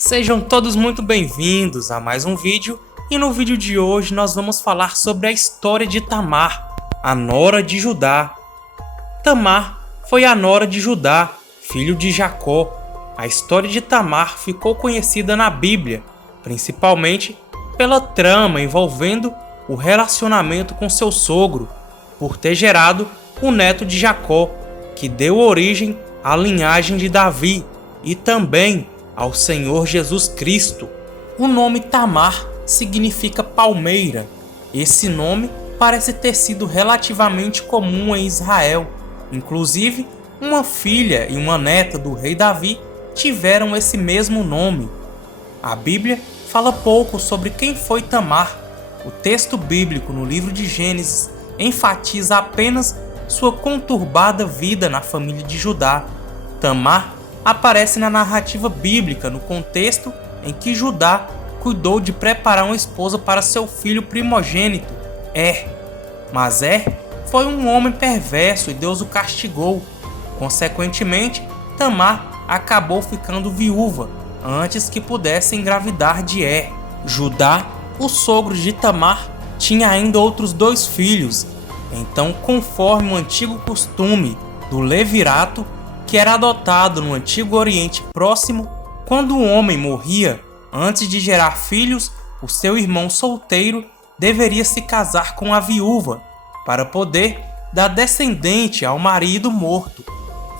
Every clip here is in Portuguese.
Sejam todos muito bem-vindos a mais um vídeo, e no vídeo de hoje nós vamos falar sobre a história de Tamar, a nora de Judá. Tamar foi a nora de Judá, filho de Jacó. A história de Tamar ficou conhecida na Bíblia, principalmente pela trama envolvendo o relacionamento com seu sogro, por ter gerado o neto de Jacó, que deu origem à linhagem de Davi e também ao Senhor Jesus Cristo. O nome Tamar significa palmeira. Esse nome parece ter sido relativamente comum em Israel. Inclusive, uma filha e uma neta do rei Davi tiveram esse mesmo nome. A Bíblia fala pouco sobre quem foi Tamar. O texto bíblico no livro de Gênesis enfatiza apenas sua conturbada vida na família de Judá. Tamar aparece na narrativa bíblica no contexto em que Judá cuidou de preparar uma esposa para seu filho primogênito, Mas foi um homem perverso e Deus o castigou. Consequentemente, Tamar acabou ficando viúva antes que pudesse engravidar de Judá, o sogro de Tamar, tinha ainda outros 2 filhos. Então, conforme o antigo costume do levirato, que era adotado no Antigo Oriente Próximo, quando o homem morria, antes de gerar filhos, o seu irmão solteiro deveria se casar com a viúva, para poder dar descendente ao marido morto.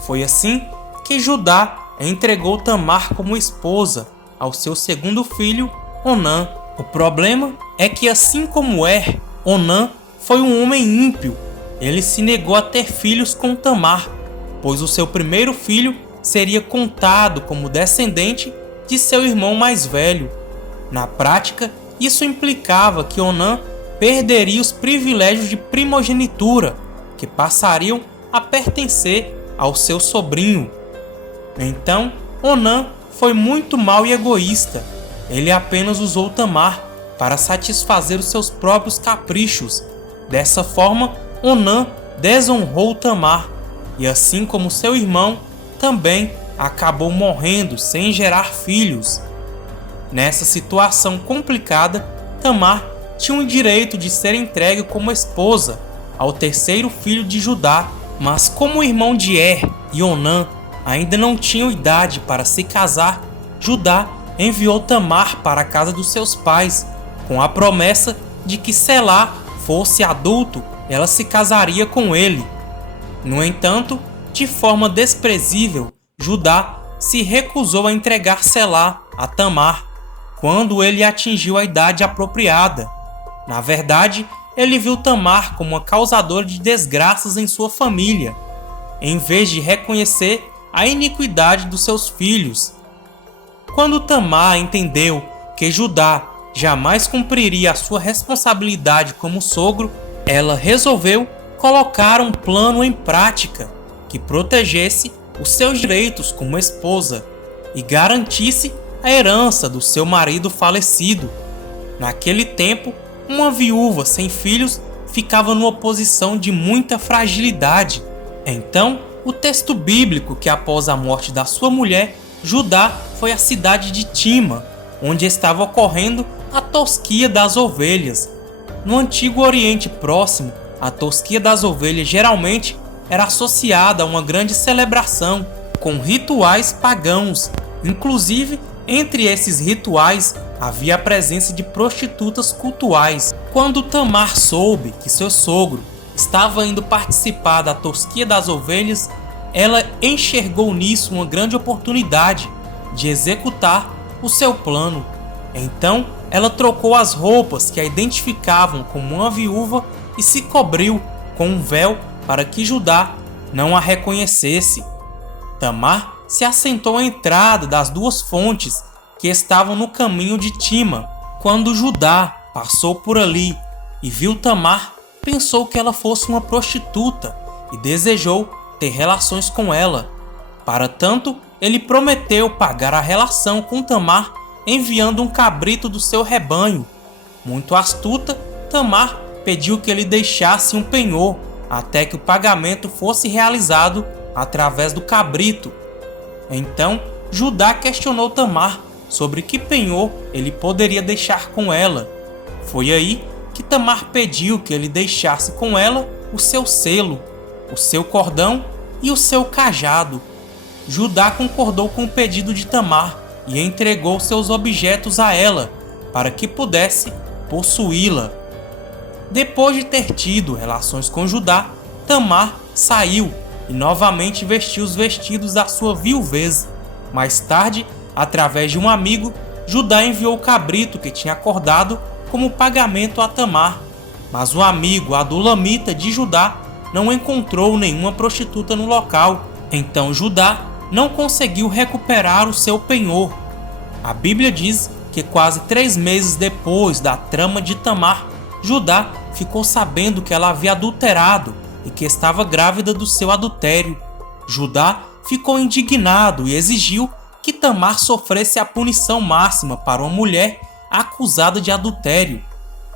Foi assim que Judá entregou Tamar como esposa ao seu segundo filho, Onã. O problema é que, assim como Onã foi um homem ímpio. Ele se negou a ter filhos com Tamar, pois o seu primeiro filho seria contado como descendente de seu irmão mais velho. Na prática, isso implicava que Onã perderia os privilégios de primogenitura, que passariam a pertencer ao seu sobrinho. Então, Onã foi muito mau e egoísta. Ele apenas usou Tamar para satisfazer os seus próprios caprichos. Dessa forma, Onã desonrou Tamar, e assim como seu irmão, também acabou morrendo sem gerar filhos. Nessa situação complicada, Tamar tinha o direito de ser entregue como esposa ao terceiro filho de Judá, mas como o irmão de e Onã ainda não tinham idade para se casar, Judá enviou Tamar para a casa dos seus pais, com a promessa de que se Selá fosse adulto, ela se casaria com ele. No entanto, de forma desprezível, Judá se recusou a entregar Selá a Tamar quando ele atingiu a idade apropriada. Na verdade, ele viu Tamar como uma causadora de desgraças em sua família, em vez de reconhecer a iniquidade dos seus filhos. Quando Tamar entendeu que Judá jamais cumpriria a sua responsabilidade como sogro, ela resolveu colocar um plano em prática que protegesse os seus direitos como esposa e garantisse a herança do seu marido falecido. Naquele tempo, uma viúva sem filhos ficava numa posição de muita fragilidade. Então, o texto bíblico que após a morte da sua mulher, Judá foi à cidade de Tima, onde estava ocorrendo a tosquia das ovelhas. No Antigo Oriente Próximo, a tosquia das ovelhas geralmente era associada a uma grande celebração, com rituais pagãos. Inclusive, entre esses rituais havia a presença de prostitutas cultuais. Quando Tamar soube que seu sogro estava indo participar da tosquia das ovelhas, ela enxergou nisso uma grande oportunidade de executar o seu plano. Então, ela trocou as roupas que a identificavam como uma viúva e se cobriu com um véu para que Judá não a reconhecesse. Tamar se assentou à entrada das 2 fontes que estavam no caminho de Tima. Quando Judá passou por ali e viu Tamar, pensou que ela fosse uma prostituta e desejou ter relações com ela. Para tanto, ele prometeu pagar a relação com Tamar enviando um cabrito do seu rebanho. Muito astuta, Tamar pediu que ele deixasse um penhor até que o pagamento fosse realizado através do cabrito. Então, Judá questionou Tamar sobre que penhor ele poderia deixar com ela. Foi aí que Tamar pediu que ele deixasse com ela o seu selo, o seu cordão e o seu cajado. Judá concordou com o pedido de Tamar e entregou seus objetos a ela, para que pudesse possuí-la. Depois de ter tido relações com Judá, Tamar saiu e novamente vestiu os vestidos da sua viuvez. Mais tarde, através de um amigo, Judá enviou o cabrito que tinha acordado como pagamento a Tamar. Mas o amigo adulamita de Judá não encontrou nenhuma prostituta no local. Então Judá não conseguiu recuperar o seu penhor. A Bíblia diz que quase 3 meses depois da trama de Tamar, Judá ficou sabendo que ela havia adulterado e que estava grávida do seu adultério. Judá ficou indignado e exigiu que Tamar sofresse a punição máxima para uma mulher acusada de adultério.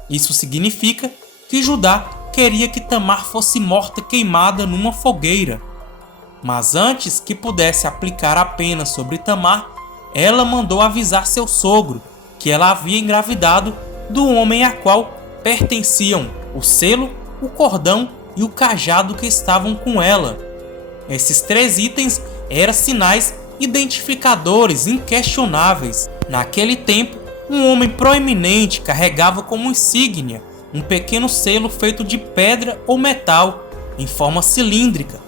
Isso significa que Judá queria que Tamar fosse morta queimada numa fogueira. Mas antes que pudesse aplicar a pena sobre Tamar, ela mandou avisar seu sogro que ela havia engravidado do homem a qual pertenciam o selo, o cordão e o cajado que estavam com ela. Esses 3 itens eram sinais identificadores inquestionáveis. Naquele tempo, um homem proeminente carregava como insígnia um pequeno selo feito de pedra ou metal, em forma cilíndrica,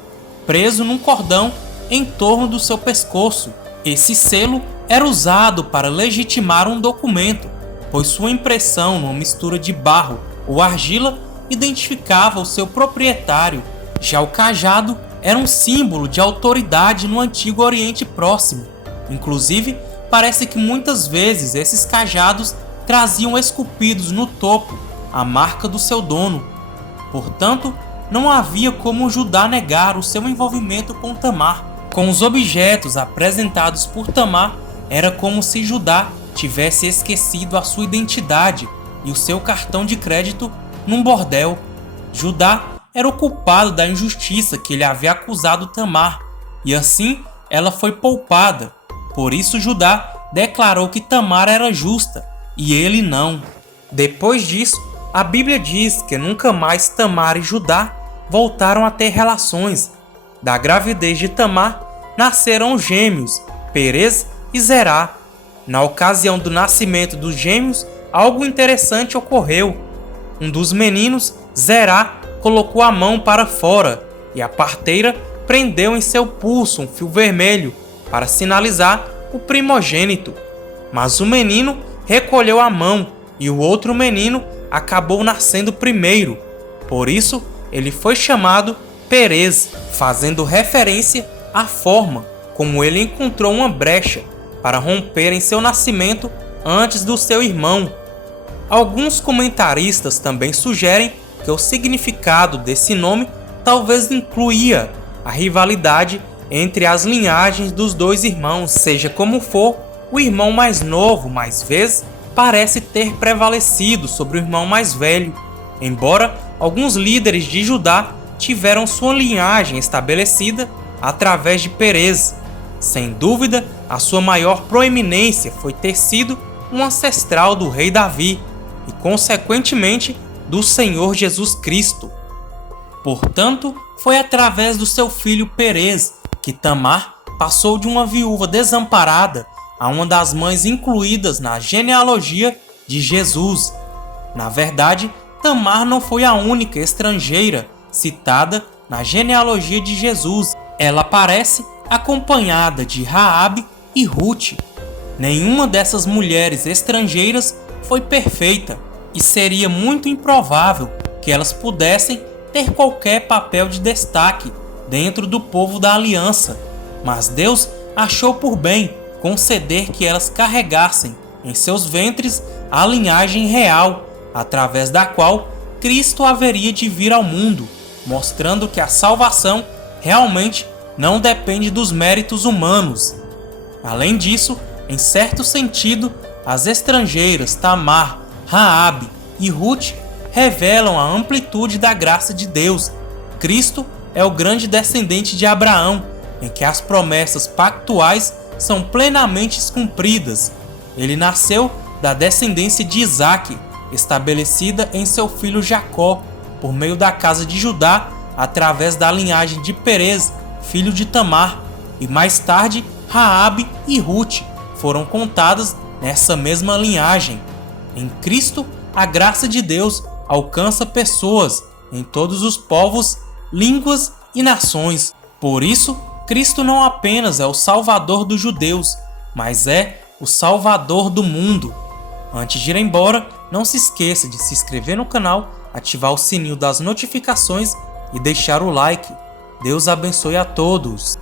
preso num cordão em torno do seu pescoço. Esse selo era usado para legitimar um documento, pois sua impressão numa mistura de barro ou argila identificava o seu proprietário. Já o cajado era um símbolo de autoridade no Antigo Oriente Próximo. Inclusive, parece que muitas vezes esses cajados traziam esculpidos no topo a marca do seu dono. Portanto, não havia como Judá negar o seu envolvimento com Tamar. Com os objetos apresentados por Tamar, era como se Judá tivesse esquecido a sua identidade e o seu cartão de crédito num bordel. Judá era o culpado da injustiça que ele havia acusado Tamar, e assim ela foi poupada. Por isso Judá declarou que Tamar era justa e ele não. Depois disso, a Bíblia diz que nunca mais Tamar e Judá voltaram a ter relações. Da gravidez de Tamar nasceram gêmeos, Perez e Zerá. Na ocasião do nascimento dos gêmeos, algo interessante ocorreu. Um dos meninos, Zerá, colocou a mão para fora e a parteira prendeu em seu pulso um fio vermelho para sinalizar o primogênito. Mas o menino recolheu a mão e o outro menino acabou nascendo primeiro. Por isso, ele foi chamado Perez, fazendo referência à forma como ele encontrou uma brecha para romper em seu nascimento antes do seu irmão. Alguns comentaristas também sugerem que o significado desse nome talvez incluía a rivalidade entre as linhagens dos 2 irmãos. Seja como for, o irmão mais novo, mais vezes, parece ter prevalecido sobre o irmão mais velho, embora alguns líderes de Judá tiveram sua linhagem estabelecida através de Perez. Sem dúvida, a sua maior proeminência foi ter sido um ancestral do rei Davi e, consequentemente, do Senhor Jesus Cristo. Portanto, foi através do seu filho Perez que Tamar passou de uma viúva desamparada a uma das mães incluídas na genealogia de Jesus. Na verdade, Tamar não foi a única estrangeira citada na genealogia de Jesus. Ela aparece acompanhada de Raabe e Ruth. Nenhuma dessas mulheres estrangeiras foi perfeita e seria muito improvável que elas pudessem ter qualquer papel de destaque dentro do povo da aliança. Mas Deus achou por bem conceder que elas carregassem em seus ventres a linhagem real, através da qual Cristo haveria de vir ao mundo, mostrando que a salvação realmente não depende dos méritos humanos. Além disso, em certo sentido, as estrangeiras Tamar, Raabe e Ruth revelam a amplitude da graça de Deus. Cristo é o grande descendente de Abraão, em que as promessas pactuais são plenamente cumpridas. Ele nasceu da descendência de Isaque, estabelecida em seu filho Jacó, por meio da casa de Judá, através da linhagem de Perez, filho de Tamar, e mais tarde Raabe e Ruth foram contadas nessa mesma linhagem. Em Cristo, a graça de Deus alcança pessoas em todos os povos, línguas e nações. Por isso, Cristo não apenas é o Salvador dos judeus, mas é o Salvador do mundo. Antes de ir embora, não se esqueça de se inscrever no canal, ativar o sininho das notificações e deixar o like. Deus abençoe a todos!